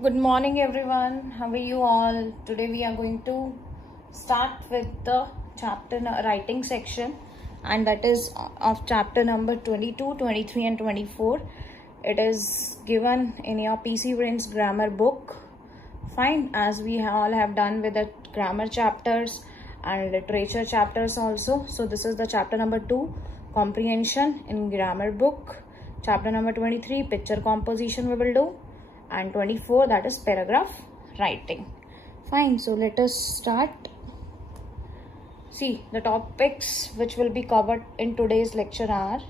Good morning, everyone. How are you all? Today we are going to start with the chapter writing section, and that is of chapter number 22, 23, and 24. It is given in your PC Brains grammar book. Fine, as we all have done with the grammar chapters and literature chapters also. So this is the chapter number 2, comprehension in grammar book. Chapter number 23, picture composition we will do, and 24, that is paragraph writing. Fine, so let us start. See, the topics which will be covered in today's lecture are,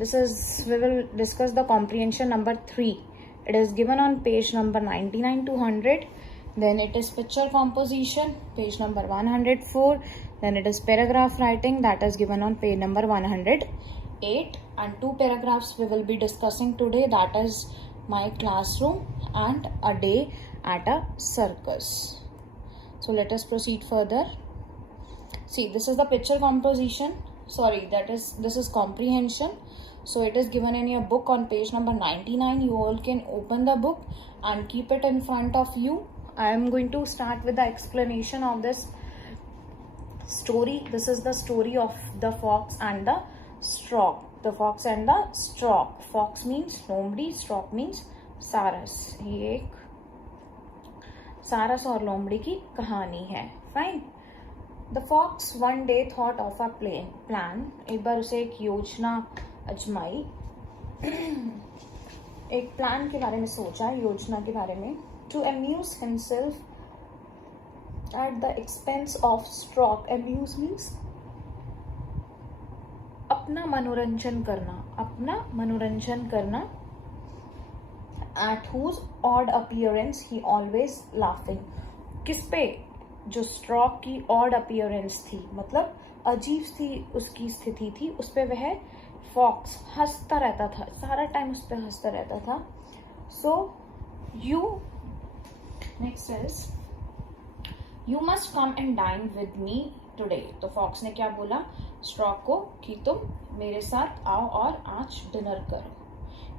we will discuss the comprehension number 3. It is given on page number 99 to 100. Then it is picture composition, page number 104. Then it is paragraph writing, that is given on page number 108. And 2 paragraphs we will be discussing today, that is my classroom and a day at a circus. So let us proceed further. See, this is the picture composition. This is comprehension. So it is given in your book on page number 99. You all can open the book and keep it in front of you. I am going to start with the explanation of this story. This is the story of the fox and the stork. The fox and the stork. Fox means लोमड़ी, stork means सारस. ये एक सारस और लोमड़ी की कहानी है. Fine. The fox one day thought of a plan. एक बार उसे एक योजना अजमाई. एक प्लान के बारे में सोचा, योजना के बारे में. To amuse himself at the expense of stork. Amuse means अपना मनोरंजन करना. At whose odd appearance he always laughing. किस पे? जो स्ट्रॉक की odd appearance थी, मतलब अजीब सी उसकी स्थिति थी, उस पे वह फॉक्स हंसता रहता था, सारा टाइम उस पे हंसता रहता था. So next is you must come and dine with me today. तो फॉक्स ने क्या बोला स्ट्रॉक को कि तुम मेरे साथ आओ और आज डिनर करो.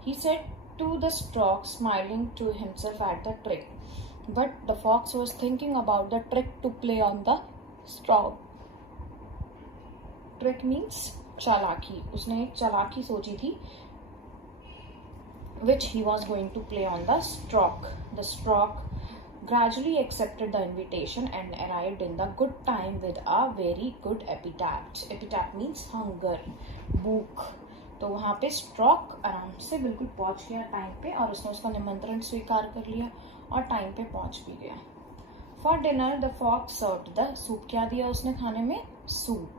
He said to the stork, smiling to himself at the trick. But the fox was thinking about the trick to play on the stork. Trick means चालाकी. उसने एक चालाकी सोची थी which he was going to play on the stork. The stork gradually accepted the invitation and arrived in the good time with a very good appetite. Appetite means hunger, भूख. तो वहाँ पे stroke आराम से बिल्कुल पहुँच गया टाइम पे, और उसने उसका निमंत्रण स्वीकार कर लिया और टाइम पे पहुँच भी गया. For dinner the fox served the soup. क्या दिया उसने खाने में? Soup.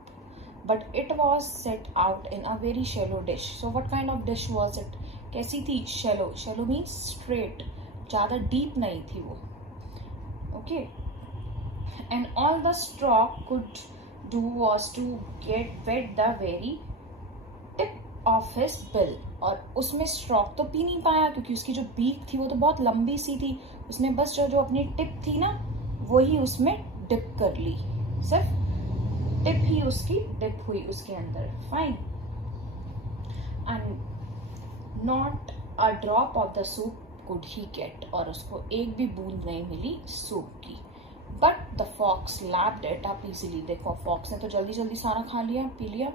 But it was set out in a very shallow dish. So what kind of dish was it? कैसी थी? शेलो. शेलो मीन्स स्ट्रेट, ज़्यादा डीप नहीं थी वो. Okay. And all the stork could do was to get wet the very tip of his bill. और उसमें stroke तो P नहीं पाया क्योंकि उसकी जो बीक थी वो तो बहुत लंबी सी थी. उसने बस जो अपनी टिप थी ना, वही उसमें डिप कर ली. सिर्फ टिप ही उसकी डिप हुई उसके अंदर. Fine. And not a drop of the soup could he get. और उसको एक भी बूंद नहीं मिली सूप की. But the fox lapped it up easily. देखो फॉक्स ने तो जल्दी जल्दी सारा खा लिया, पी लिया.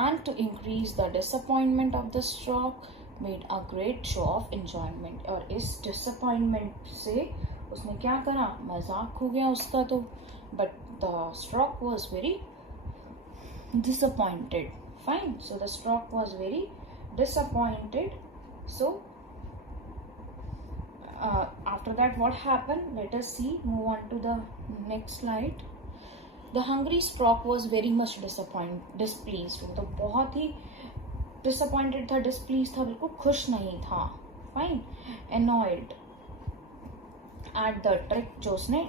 And to increase the disappointment of the stork, made a great show of enjoyment. और इस disappointment से उसने क्या करा? मजाक हो गया उसका तो. But the stork was very disappointed. Fine. So the stork was very disappointed. So after that what happened? Let us see. Move on to the next slide. The hungry stork was very much displeased. तो बहुत ही disappointed था, displeased था, बिल्कुल खुश नहीं था. Fine. Annoyed at the trick जो उसने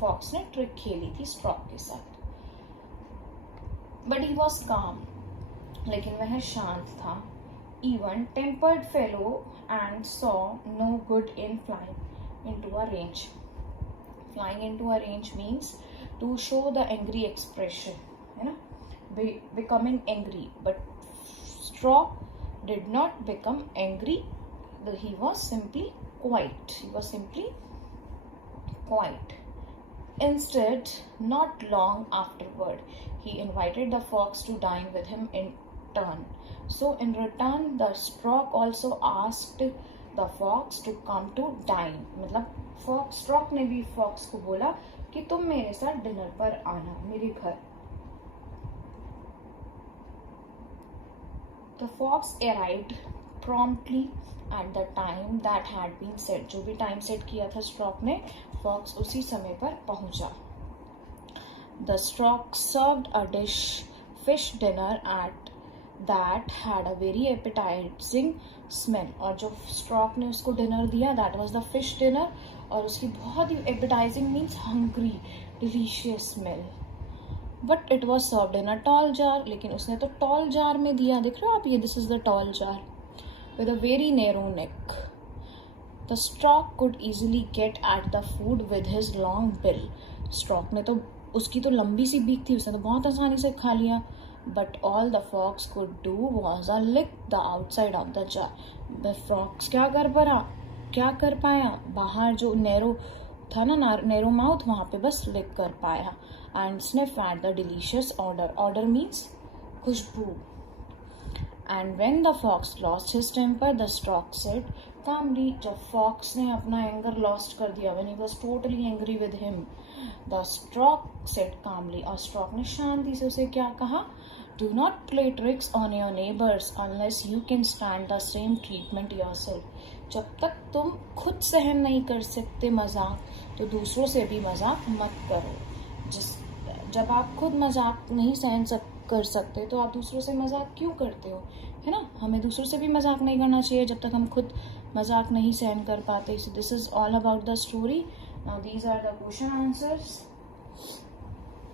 fox ने trick खेली थी stork के साथ. But he was calm. लेकिन वह शांत था. Even tempered fellow and saw no good in flying into a range. Flying into a range means to show the angry expression, becoming angry. But stork did not become angry. He was simply quiet. He was simply quiet. Instead, not long afterward, he invited the fox to dine with him in turn. So in return, the stork also asked the fox to come to dine. मतलब stork ने भी fox को बोला कि तुम मेरे साथ dinner पर आना मेरे घर. The fox arrived promptly at the time that had been set. जो भी टाइम सेट किया था स्ट्रॉक ने, फॉक्स उसी समय पर पहुंचा. The stork served a fish dinner at that had a very appetizing smell. और जो स्ट्रॉक ने उसको डिनर दिया, that was the fish dinner, और उसकी बहुत ही appetizing means hungry, delicious smell. But it was served in a tall jar. लेकिन उसने तो tall jar में दिया. देख रहे हो आप ये? This is the tall jar with a very narrow neck. The stork could easily get at the food with his long bill. Stork ने तो उसकी तो लंबी सी बीक थी, उसने तो बहुत आसानी से खा लिया. But all the fox could do was a lick the outside of the jar. The fox क्या कर पाया? बाहर जो नैरो था ना, नैरो माउथ, वहां पे बस लिक कर पाया. And sniff at the delicious odor. Odor means Khushboo. And when the fox lost his temper, the stork said calmly. जब fox ने अपना anger lost कर दिया, when he was totally angry with him, the stork said calmly. और stork ने शांति से उसे क्या कहा? Do not play tricks on your neighbors unless you can stand the same treatment yourself. जब तक तुम खुद सहन नहीं कर सकते मजाक, तो दूसरों से भी मजाक मत करो. जब आप खुद मजाक नहीं सहन कर सकते, तो आप दूसरों से मजाक क्यों करते हो, है ना? हमें दूसरों से भी मजाक नहीं करना चाहिए जब तक हम खुद मजाक नहीं सहन कर पाते. So this is all about the story. Now these are the question answers.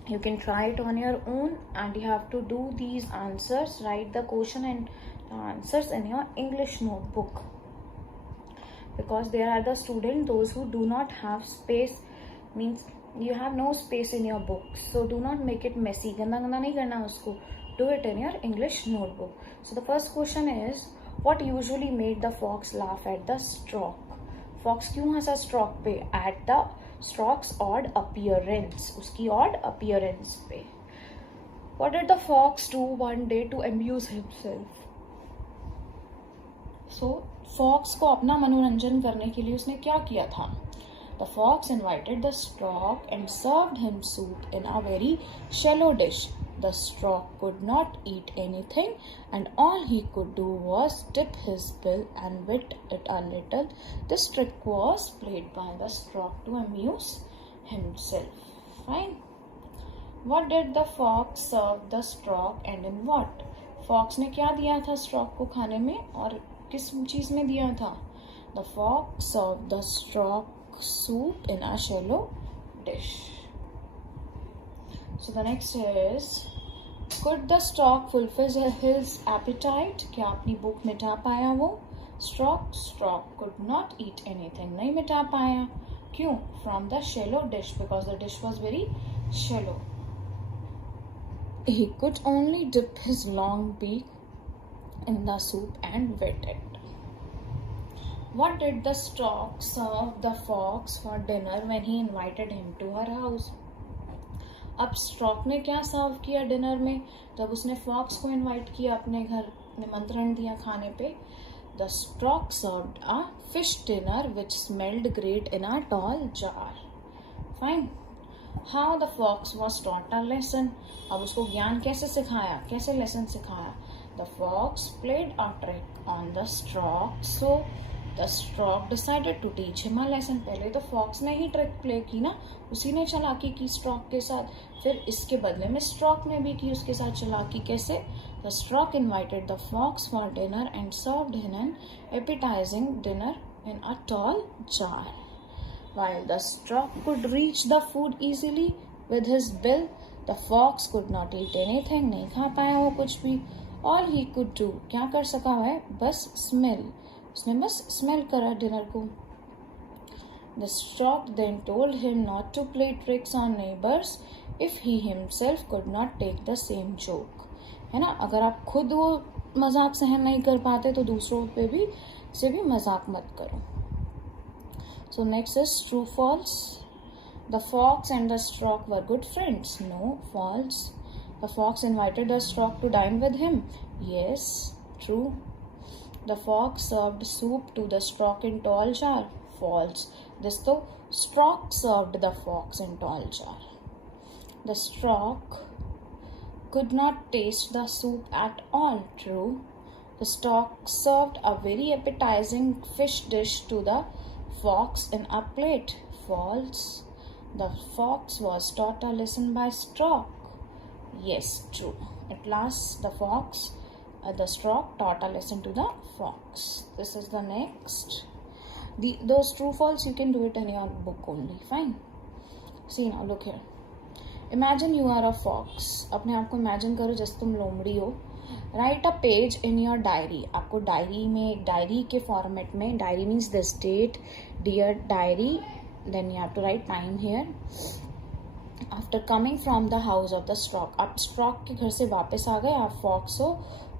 You can try it on your own, and you have to do these answers. Write the question and answers in your English notebook, because there are the students, those who do not have space, means you have no space in your book, so do not make it messy. गंदा नहीं करना उसको. Do it in your English notebook. So the first question is, what usually made the fox laugh at the stork? Fox क्यों हंसा stork पे? At the stork's odd appearance. उसकी odd appearance पे. What did the fox do one day to amuse himself? So fox को अपना मनोरंजन करने के लिए उसने क्या किया था? The fox invited the stork and served him soup in a very shallow dish. The stork could not eat anything, and all he could do was dip his bill and wet it a little. This trick was played by the stork to amuse himself. Fine. What did the fox serve the stork and in what? Fox ने क्या दिया था stork को खाने में, और किस चीज में दिया था? The fox served the stork soup in a shallow dish. So the next is, could the stork fulfill his appetite? क्या अपनी भूख मिटा पाया वो? Stork could not eat anything. नहीं मिटा पाया. क्यों? From the shallow dish, because the dish was very shallow. He could only dip his long beak in the soup and wet it. What did the stork serve the fox for dinner when he invited him to her house? अब stroke ने क्या सर्व किया dinner में जब उसने fox को invite किया अपने घर, निमंत्रण दिया खाने पे? The stork served a fish dinner which smelled great in a tall jar. Fine. How the fox was taught a lesson. अब उसको ज्ञान कैसे सिखाया, कैसे लेसन सिखाया? The fox played a trick on the stork, so the stork decided to teach him a lesson. पहले तो fox ने ही ट्रिक प्ले की ना, उसी ने चालाकी की स्ट्रॉक के साथ, फिर इसके बदले में स्ट्रॉक ने भी की उसके साथ चालाकी. कैसे? The stork invited the fox for dinner and served him an appetizing dinner in a tall jar. While the stork could reach the food easily with his bill, the fox could not eat anything. नहीं खा पाया वो कुछ भी. All he could do, क्या कर सका है? बस smell. उसने बस स्मेल करा डिनर को. The stork then told him not to play tricks on neighbors if he himself could not take the same joke. है ना? अगर आप खुद वो मजाक सहन नहीं कर पाते, तो दूसरों पे भी से भी मजाक मत करो. So next is true, false. The fox and the stork were good friends. No, false. The fox invited the stork to dine with him. Yes, true. The fox served soup to the stork in tall jar. False. This though stork served the fox in tall jar. The stork could not taste the soup at all. True. The stork served a very appetizing fish dish to the fox in a plate. False. The fox was taught a lesson by stork. Yes, true. At last, the stork taught a lesson to the fox. This is the next. Those true, false, you can do it in your book only. Fine. See now, look here. Imagine you are a fox. अपने आप को imagine करो जैसे तुम लोमड़ी हो. Write a page in your diary. आपको diary में, डायरी के फॉर्मेट में, diary means this date, dear diary, then you have to write time here. After coming from the house of the stork, आप stork के घर से वापस आ गए, आप fox हो,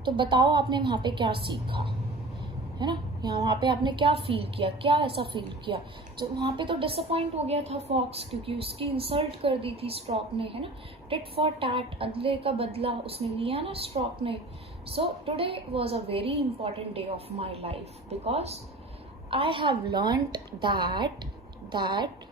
तो बताओ आपने वहाँ पे क्या सीखा, है ना? वहाँ पे आपने क्या फील किया, क्या ऐसा फील किया? तो वहाँ पे तो डिसअपॉइंट हो गया था फॉक्स, क्योंकि उसकी इंसल्ट कर दी थी स्टॉक ने, है ना? टिट फॉर टैट, अदले का बदला उसने लिया ना स्टॉक ने. So today was a very important day of my life because I have learned that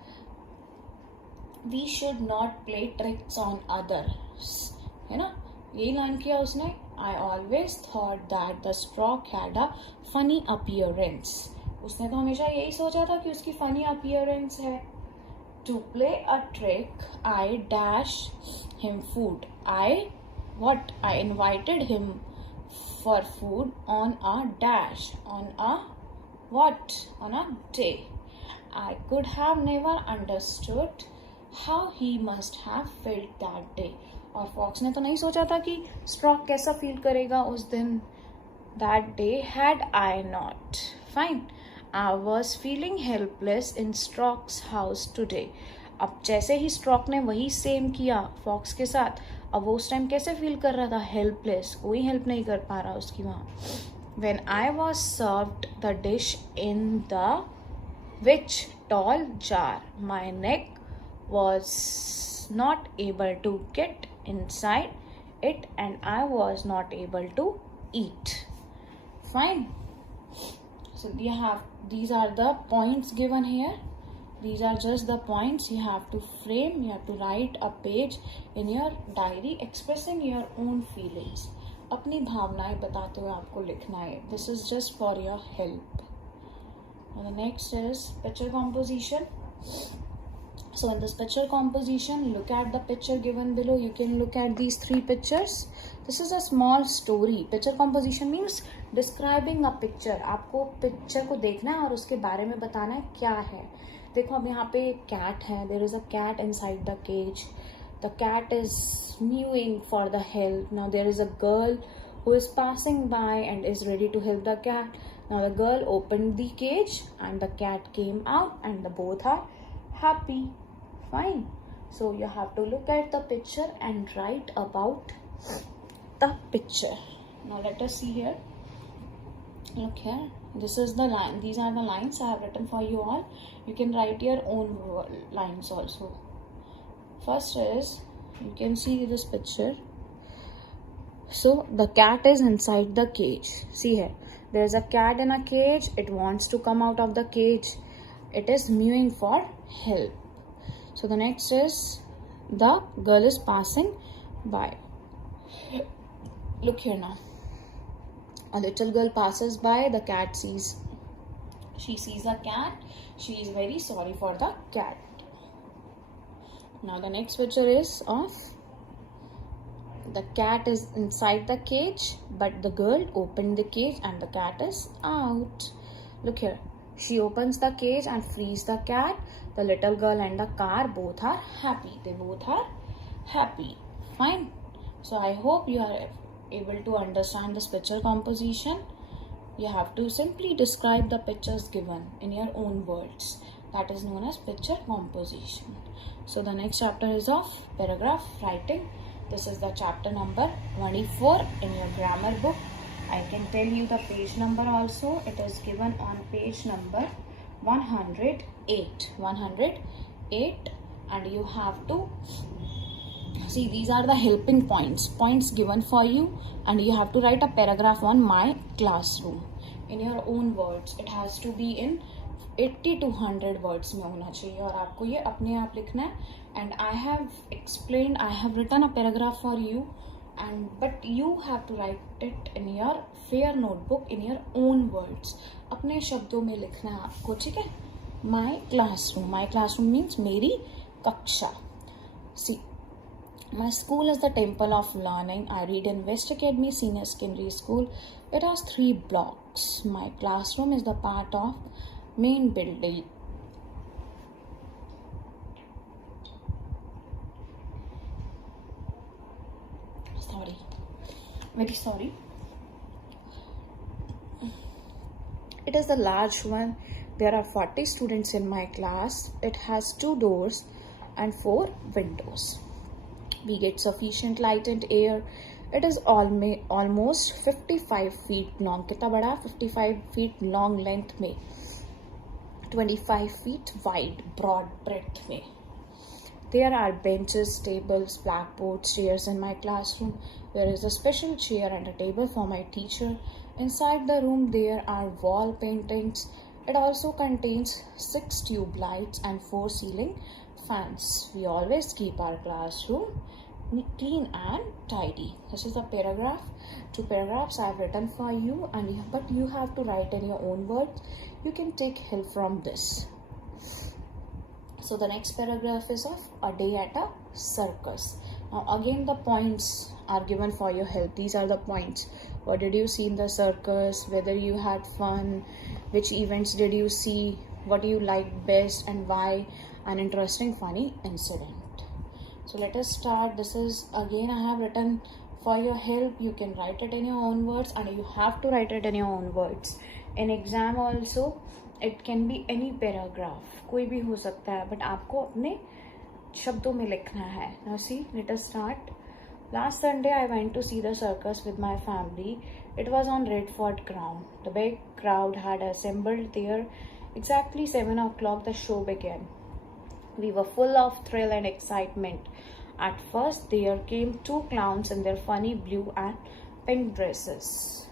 we should not play tricks on others, है ना? यही लर्न किया उसने. I always thought that the stork had a funny appearance. उसने तो हमेशा यही सोचा था कि उसकी funny appearance है. To play a trick, I dashed him food. I invited him for food on a dash, on a what? On a day. I could have never understood how he must have felt that day. और fox ने तो नहीं सोचा था कि stroke कैसा feel करेगा उस दिन. That day had I not. Fine. I was feeling helpless in strokes house today. अब जैसे ही स्ट्रॉक ने वही सेम किया फॉक्स के साथ, अब वो उस टाइम कैसे फील कर रहा था? हेल्पलेस. कोई हेल्प नहीं कर पा रहा उसकी वहाँ. When I was served the dish in the which tall jar, my neck was not able to get inside it and I was not able to eat. Fine. So these are the points given here. These are just the points you have to frame. You have to write a page in your diary expressing your own feelings. अपनी भावनाएं बताते हुए आपको लिखना है. This is just for your help. And the next is picture composition. So in this picture composition, look at the picture given below. You can look at these 3 pictures. This is a small story. Picture composition means describing a picture. आपको picture को देखना है और उसके बारे में बताना है क्या है. देखो अब यहाँ पे cat है. There is a cat inside the cage. The cat is mewing for the help. Now there is a girl who is passing by and is ready to help the cat. Now the girl opened the cage and the cat came out and the both are happy. Fine. So you have to look at the picture and write about the picture. Now let us see here. Look here. This is the line. These are the lines I have written for you all. You can write your own lines also. First is, you can see this picture. So the cat is inside the cage. See here. There is a cat in a cage. It wants to come out of the cage. It is mewing for help. So the next is, the girl is passing by. Look here now. A little girl passes by. The cat sees. She sees a cat. She is very sorry for the cat. Now the next picture is of the cat is inside the cage, but the girl opened the cage and the cat is out. Look here. She opens the cage and frees the cat. The little girl and the car both are happy. They both are happy. Fine. So I hope you are able to understand this picture composition. You have to simply describe the pictures given in your own words. That is known as picture composition. So the next chapter is of paragraph writing. This is the chapter number 24 in your grammar book. I can tell you the page number also. It is given on page number 108, and you have to see these are the helping points given for you, and you have to write a paragraph on my classroom in your own words. It has to be in 80 to 100 words में होना चाहिए, और आपको ये अपने आप लिखना है. And I have explained, I have written a paragraph for you, but you have to write it in your fair notebook in your own words. अपने शब्दों में लिखना है आपको, ठीक है. My classroom means मेरी कक्षा. See, my school is the temple of learning. I read in West Academy Senior Secondary School. It has 3 blocks. My classroom is the part of main building. Very sorry. It is the large one. There are 40 students in my class. It has 2 doors and 4 windows. We get sufficient light and air. It is almost 55 feet long. कितना बड़ा? 55 feet long length में, 25 feet wide broad breadth में. There are benches, tables, blackboards, chairs in my classroom. There is a special chair and a table for my teacher. Inside the room there are wall paintings. It also contains 6 tube lights and 4 ceiling fans. We always keep our classroom clean and tidy. This is a paragraph. 2 paragraphs I have written for you, but you have to write in your own words. You can take help from this. So the next paragraph is of a day at a circus. Now again the points are given for your help. These are the points. What did you see in the circus? Whether you had fun? Which events did you see? What do you like best and why? An interesting funny incident. So let us start. This is again I have written for your help. You can write it in your own words, and you have to write it in your own words. In exam also it can be any paragraph, कोई भी हो सकता है, but आपको अपने शब्दों में लिखना है. Now see, let us start. Last Sunday I went to see the circus with my family. It was on Red Fort ground. The big crowd had assembled there. Exactly 7 o'clock the show began. We were full of thrill and excitement. At first there came 2 clowns in their funny blue and pink dresses.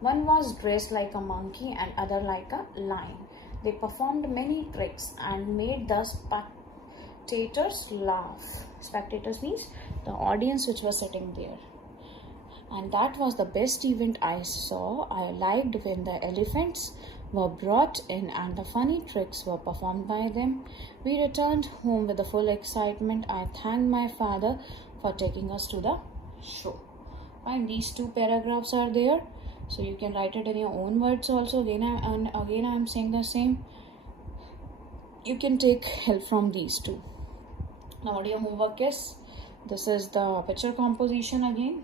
One was dressed like a monkey and other like a lion. They performed many tricks and made the spectators laugh. Spectators means the audience which was sitting there. And that was the best event I saw. I liked when the elephants were brought in and the funny tricks were performed by them. We returned home with the full excitement. I thanked my father for taking us to the show. And these 2 paragraphs are there. So you can write it in your own words also. Again I am saying the same. You can take help from these 2. Now what your homework is? This is the picture composition again,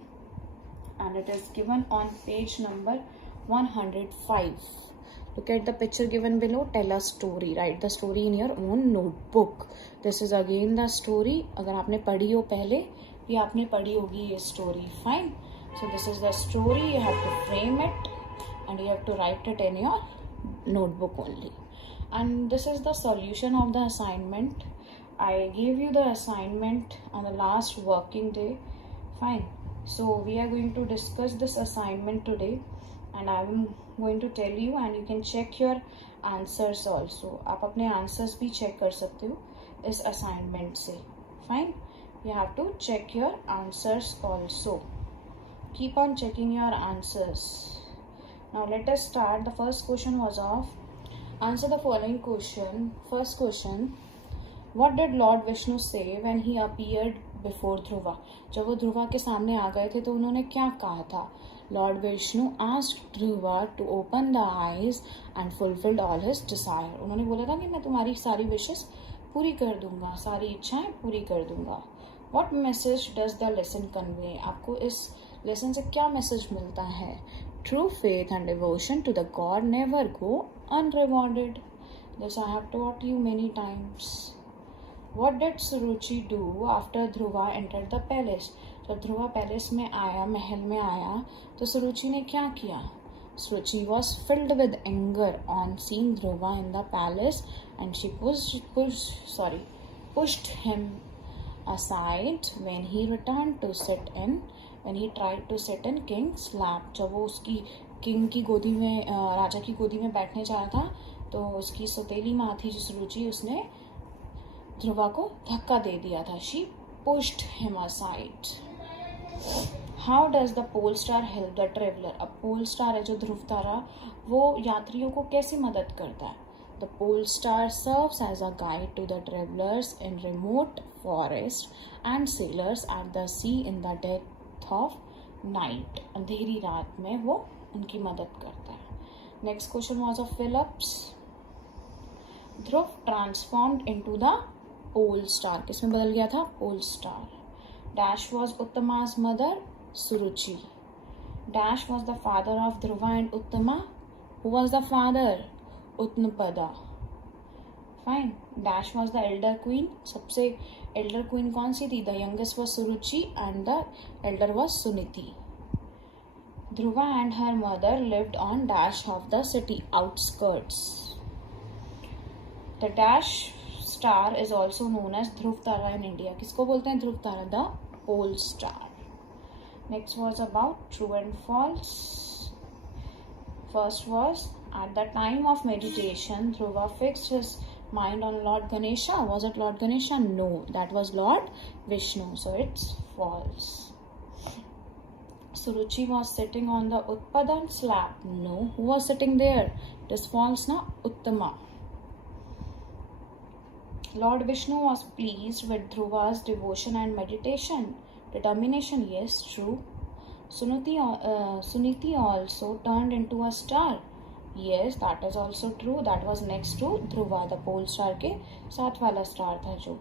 and it is given on page number 105. Look at the picture given below. Tell a story. Write the story in your own notebook. This is again the story. अगर आपने पढ़ी हो पहले, ये आपने पढ़ी होगी ये story. Fine. So this is the story. You have to frame it and you have to write it in your notebook only. And this is the solution of the assignment. I gave you the assignment on the last working day. Fine. So we are going to discuss this assignment today, and I am going to tell you, and you can check your answers also. आप अपने answers भी check कर सकते हो इस assignment से. Fine. You have to check your answers also. Keep on checking your answers. Now let us start. The first question was of, answer the following question. First question, what did Lord Vishnu say when he appeared before Dhruva? जब वो ध्रुवा के सामने आ गए थे तो उन्होंने क्या कहा था? Lord Vishnu asked Dhruva to open the eyes and fulfilled all his desire. उन्होंने बोला था कि मैं तुम्हारी सारी wishes पूरी कर दूंगा, सारी इच्छाएं पूरी कर दूंगा. What message does the lesson convey? आपको इस लेसन से क्या मैसेज मिलता है? True faith and devotion to the God never go unrewarded. This I have taught you many times. What did Suruchi do after Dhruva entered the palace? जब Dhruva palace में आया, महल में आया, तो सुरुचि ने क्या किया? Suruchi was filled with anger on seeing Dhruva in the palace, and she pushed him aside when he returned to sit in when he tried to sit in king's lap. जब वो उसकी किंग की गोदी में राजा की गोदी में बैठने जा रहा था तो उसकी सौतेली माँ थी जो सुरुचि, उसने ध्रुवा को धक्का दे दिया था. She pushed him aside. How does the pole star help the traveler? अब पोल स्टार है जो ध्रुव तारा, वो यात्रियों को कैसे मदद करता है? The pole star serves as a guide to the travelers in remote forests and sailors at the sea in the dead of night. अंधेरी रात में वो उनकी मदद करता है. Next question was of Phillips. Dhruv transformed into the pole star. किसमें बदल गया था? Pole star. Dash was Uttama's mother, Suruchi. Dash was the father of Dhruva and Uttama. Who was the father? Utnapada. Fine. Dash was the elder queen. सबसे elder queen कौन सी थी? The youngest was Suruchi and the elder was Suniti. Dhruva and her mother lived on Dash of the city outskirts. The Dash star is also known as Dhruv Tara in India. किसको बोलते हैं ध्रुव तारा? The pole star. Next was about true and false. First was, at the time of meditation, Dhruva fixed his mind on Lord Ganesha. Was it Lord Ganesha? No, that was Lord Vishnu. So it's false. Suruchi was sitting on the Utpadan's lap. No, who was sitting there? It is false, na? Uttama. Lord Vishnu was pleased with Dhruva's devotion and meditation. Determination, yes, true. Suniti also turned into a star. Yes, that is also true. That was next to Dhruva, the pole star के साथ वाला star था जो.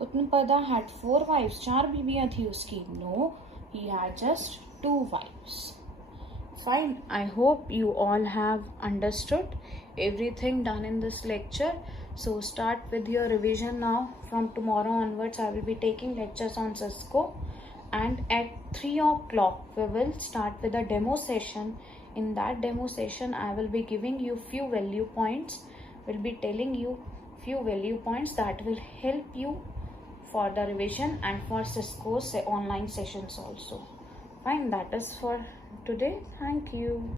Utnapada had 4 wives. 4 बीवियां थी उसकी. No, he had just 2 wives. Fine. I hope you all have understood everything done in this lecture. So start with your revision now. From tomorrow onwards, I will be taking lectures on Cisco. And at 3 o'clock, we will start with a demo session. In that demo session, I will be giving you few value points. Will be telling you few value points that will help you for the revision and for Cisco's online sessions also. Fine, that is for today. Thank you.